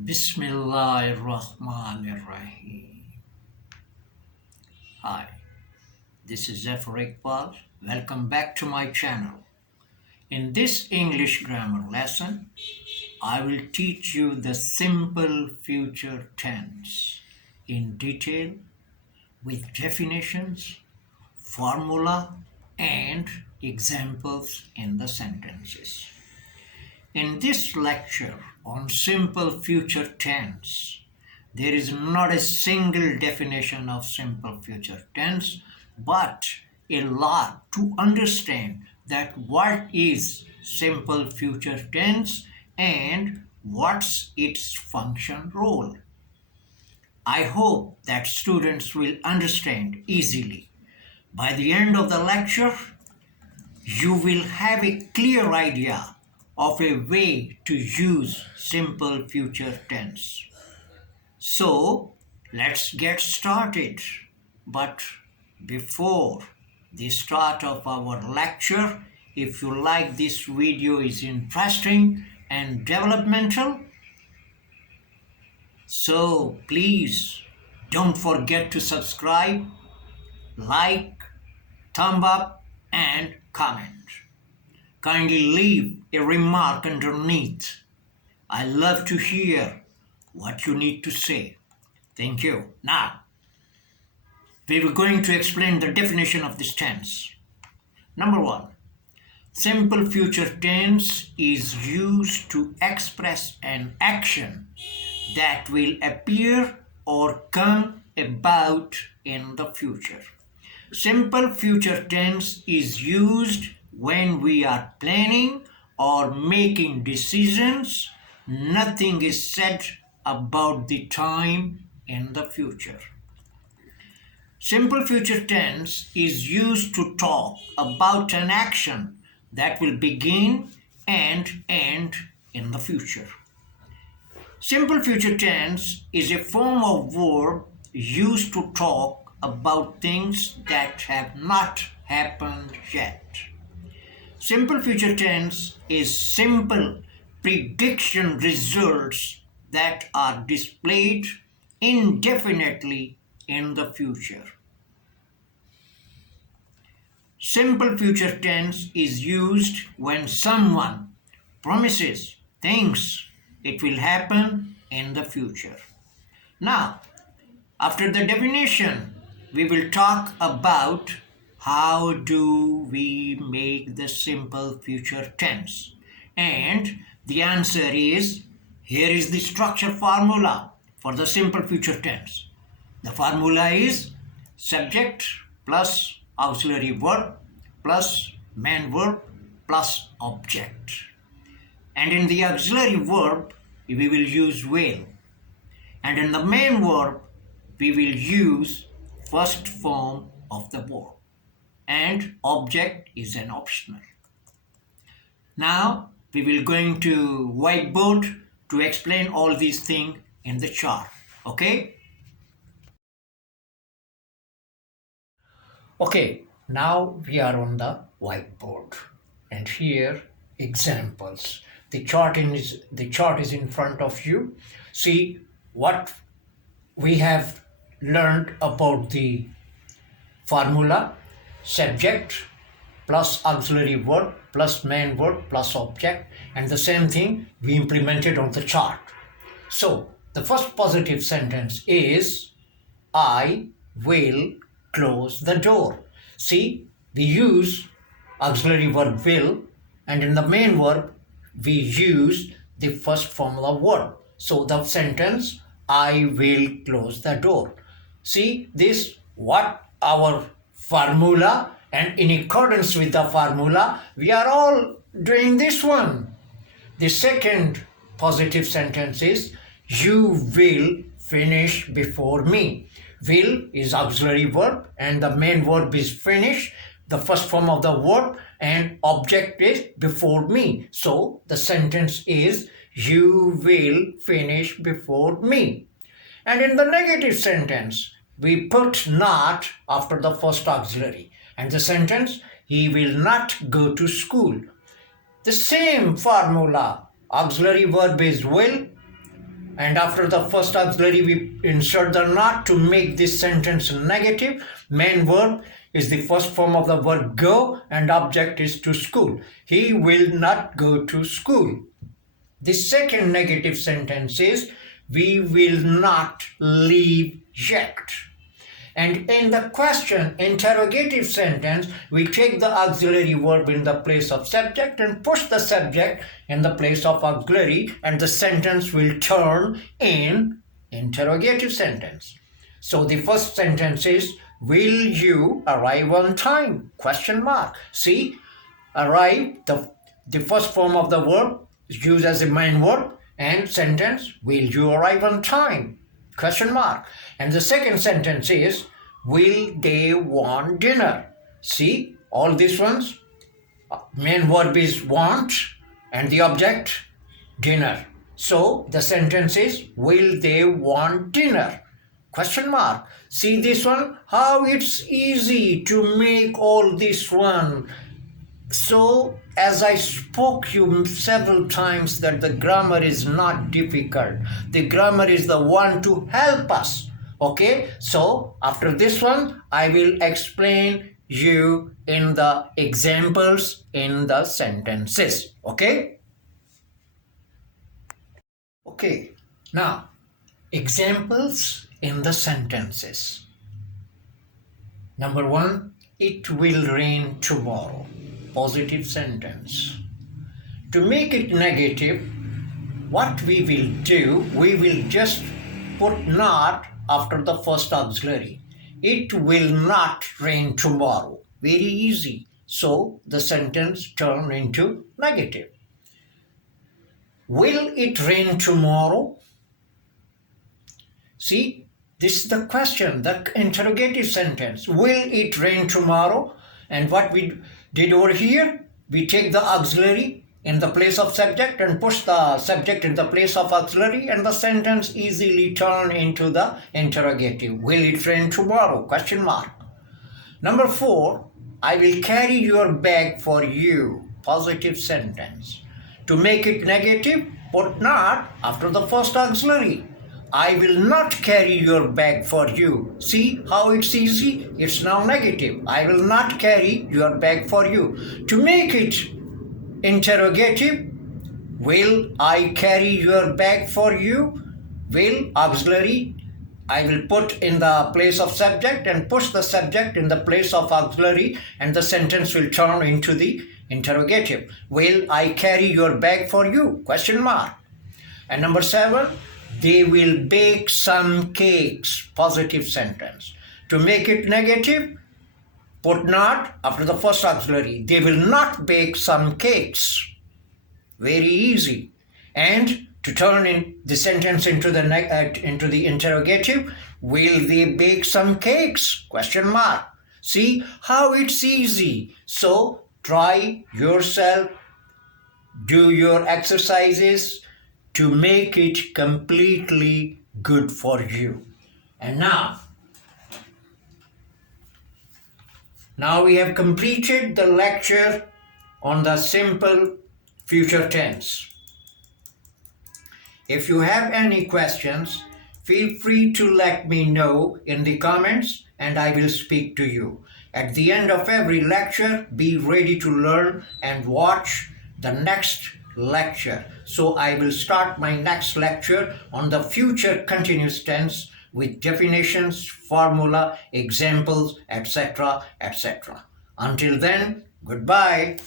Bismillahirrahmanirrahim. Hi, this is Zafar Iqbal. Welcome back to my channel. In this English grammar lesson, I will teach you the simple future tense in detail with definitions, formula, and examples in the sentences. In this lecture on simple future tense, there is not a single definition of simple future tense, but a lot to understand that what is simple future tense and what's its function role. I hope that students will understand easily. By the end of the lecture, you will have a clear idea of a way to use simple future tense. So let's get started. But before the start of our lecture, if you like this video is interesting and developmental, so please don't forget to subscribe, like, thumb up and comment. Kindly leave a remark underneath. I love to hear what you need to say. Thank you. Now, we were going to explain the definition of this tense. Number one, simple future tense is used to express an action that will appear or come about in the future. Simple future tense is used when we are planning or making decisions. Nothing is said about the time in the future. Simple future tense is used to talk about an action that will begin and end in the future. Simple future tense is a form of verb used to talk about things that have not happened yet. Simple future tense is simple prediction results that are displayed indefinitely in the future. Simple future tense is used when someone promises things it will happen in the future. Now, after the definition, we will talk about how do we make the simple future tense. And the answer is, here is the structure formula for the simple future tense. The formula is subject plus auxiliary verb plus main verb plus object. And in the auxiliary verb, we will use will. And in the main verb, we will use first form of the verb. And object is an optional. Now, we will going to whiteboard to explain all these things in the chart. Okay? Okay, now we are on the whiteboard. And here, examples. The chart is in front of you. See what we have learned about the formula: subject plus auxiliary verb plus main verb plus object, and the same thing we implemented on the chart. So the first positive sentence is I will close the door. See, we use auxiliary verb will, and in the main verb we use the first formula verb. So the sentence I will close the door. See this, what our formula, and in accordance with the formula we are all doing this one. The second positive sentence is you will finish before me. Will is auxiliary verb and the main verb is finish, the first form of the verb, and object is before me. So the sentence is you will finish before me. And in the negative sentence, we put not after the first auxiliary. And the sentence, he will not go to school. The same formula, auxiliary verb is will, and after the first auxiliary we insert the not to make this sentence negative. Main verb is the first form of the verb go, and object is to school. He will not go to school. The second negative sentence is we will not leave yet. And in the question interrogative sentence, we take the auxiliary verb in the place of subject and push the subject in the place of auxiliary, and the sentence will turn in interrogative sentence. So the first sentence is, will you arrive on time? Question mark. See, arrive, the first form of the verb is used as a main verb, and sentence, will you arrive on time? Question mark. And the second sentence is, will they want dinner? See, all these ones, main verb is want and the object dinner. So the sentence is, will they want dinner? Question mark. See this one, how it's easy to make all this one. So, as I spoke you several times that the grammar is not difficult. The grammar is the one to help us. Okay, so after this one, I will explain you in the examples in the sentences. Okay? Okay, now examples in the sentences. Number 1, it will rain tomorrow. Positive sentence. To make it negative, what we will do, we will just put not after the first auxiliary. It will not rain tomorrow. Very easy. So the sentence turns into negative. Will it rain tomorrow? See, this is the question, the interrogative sentence. Will it rain tomorrow? And what we did over here, we take the auxiliary in the place of subject and push the subject in the place of auxiliary, and the sentence easily turn into the interrogative. Will it rain tomorrow? Question mark. Number 4, I will carry your bag for you. Positive sentence. To make it negative, put not after the first auxiliary. I will not carry your bag for you. See how it's easy? It's now negative. I will not carry your bag for you. To make it interrogative, will I carry your bag for you? Will, auxiliary, I will put in the place of subject and push the subject in the place of auxiliary, and the sentence will turn into the interrogative. Will I carry your bag for you? Question mark. And number 7, they will bake some cakes. Positive sentence. To make it negative, put not after the first auxiliary. They will not bake some cakes. Very easy. And to turn in the sentence into the interrogative, will they bake some cakes? Question mark. See how it's easy. So try yourself, do your exercises to make it completely good for you. And now we have completed the lecture on the simple future tense. If you have any questions, feel free to let me know in the comments and I will speak to you. At the end of every lecture, be ready to learn and watch the next lecture. So I will start my next lecture on the future continuous tense with definitions, formula, examples, etc., etc. Until then, goodbye.